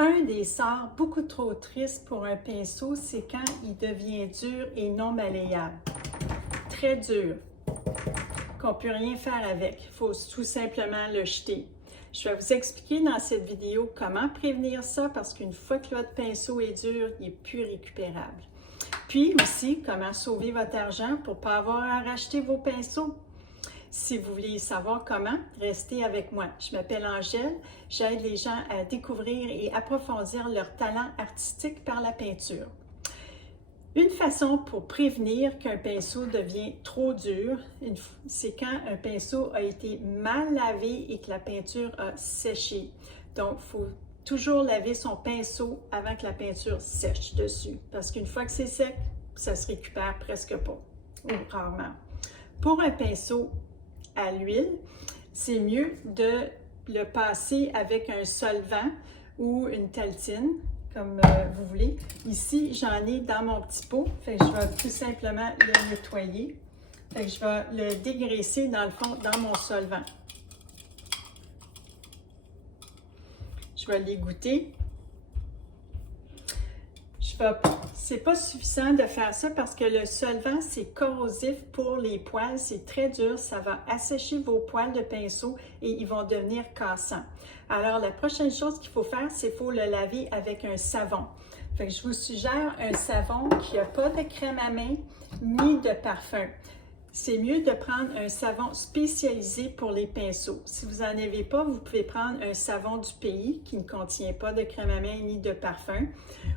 Un des sorts beaucoup trop tristes pour un pinceau, c'est quand il devient dur et non malléable. Très dur, qu'on ne peut rien faire avec. Il faut tout simplement le jeter. Je vais vous expliquer dans cette vidéo comment prévenir ça parce qu'une fois que votre pinceau est dur, il n'est plus récupérable. Puis aussi, comment sauver votre argent pour ne pas avoir à racheter vos pinceaux. Si vous voulez savoir comment, restez avec moi. Je m'appelle Angèle, j'aide les gens à découvrir et approfondir leur talent artistique par la peinture. Une façon pour prévenir qu'un pinceau devient trop dur, c'est quand un pinceau a été mal lavé et que la peinture a séché. Donc, il faut toujours laver son pinceau avant que la peinture sèche dessus, parce qu'une fois que c'est sec, ça se récupère presque pas, ou rarement. Pour un pinceau à l'huile, c'est mieux de le passer avec un solvant ou une taltine, comme vous voulez. Ici, j'en ai dans mon petit pot, fait que je vais tout simplement le nettoyer. Fait que je vais le dégraisser dans le fond, dans mon solvant. Je vais l'égoutter. C'est pas suffisant de faire ça parce que le solvant, c'est corrosif pour les poils, c'est très dur, ça va assécher vos poils de pinceau et ils vont devenir cassants. Alors, la prochaine chose qu'il faut faire, c'est qu'il faut le laver avec un savon. Fait que je vous suggère un savon qui n'a pas de crème à main ni de parfum. C'est mieux de prendre un savon spécialisé pour les pinceaux. Si vous n'en avez pas, vous pouvez prendre un savon du pays qui ne contient pas de crème à main ni de parfum.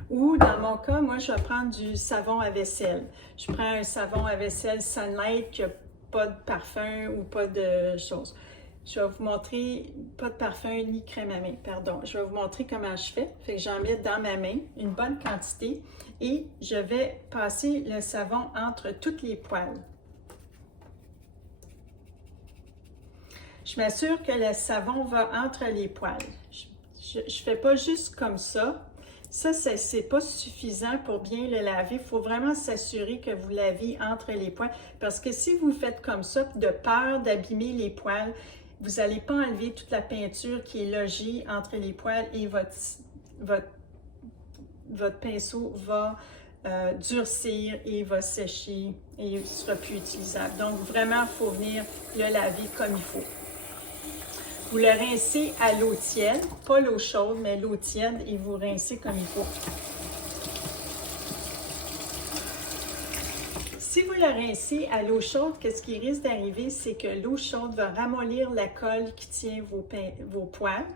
Ou dans mon cas, moi, je vais prendre du savon à vaisselle. Je prends un savon à vaisselle Sunlight qui n'a pas de parfum ou pas de choses. Je vais vous montrer, pas de parfum ni crème à main, pardon. Je vais vous montrer comment je fais. Fait que j'en mets dans ma main une bonne quantité et je vais passer le savon entre toutes les poils. Je m'assure que le savon va entre les poils. Je ne fais pas juste comme ça. Ça, c'est pas suffisant pour bien le laver. Il faut vraiment s'assurer que vous lavez entre les poils. Parce que si vous faites comme ça, de peur d'abîmer les poils, vous n'allez pas enlever toute la peinture qui est logée entre les poils et votre pinceau va durcir et va sécher et ne sera plus utilisable. Donc, vraiment, il faut venir le laver comme il faut. Vous le rincez à l'eau tiède, pas l'eau chaude, mais l'eau tiède, et vous rincez comme il faut. Si vous le rincez à l'eau chaude, qu'est-ce qui risque d'arriver, c'est que l'eau chaude va ramollir la colle qui tient vos poils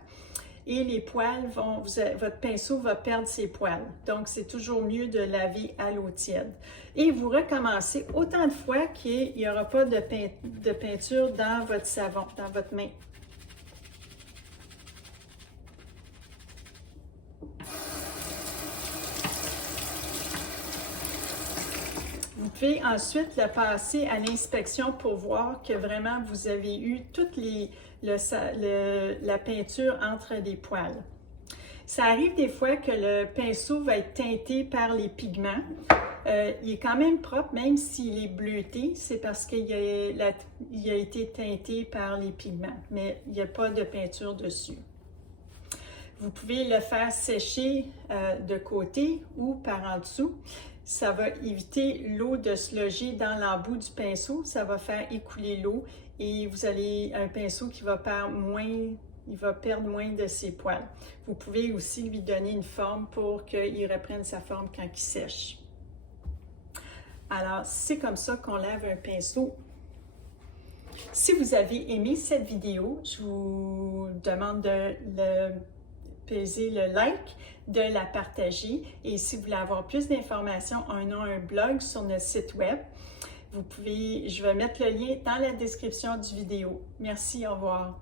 et les poils votre pinceau va perdre ses poils. Donc, c'est toujours mieux de laver à l'eau tiède. Et vous recommencez autant de fois qu'il n'y aura pas de peinture dans votre savon, dans votre main. Vous pouvez ensuite le passer à l'inspection pour voir que vraiment vous avez eu toute la peinture entre les poils. Ça arrive des fois que le pinceau va être teinté par les pigments. Il est quand même propre, même s'il est bleuté, c'est parce qu'il a été teinté par les pigments, mais il n'y a pas de peinture dessus. Vous pouvez le faire sécher de côté ou par en dessous. Ça va éviter l'eau de se loger dans l'embout du pinceau. Ça va faire écouler l'eau et vous allez un pinceau qui va perdre moins de ses poils. Vous pouvez aussi lui donner une forme pour qu'il reprenne sa forme quand il sèche. Alors, c'est comme ça qu'on lave un pinceau. Si vous avez aimé cette vidéo, je vous demande de peser le like, de la partager et si vous voulez avoir plus d'informations, on a un blog sur notre site web. Je vais mettre le lien dans la description du vidéo. Merci, au revoir.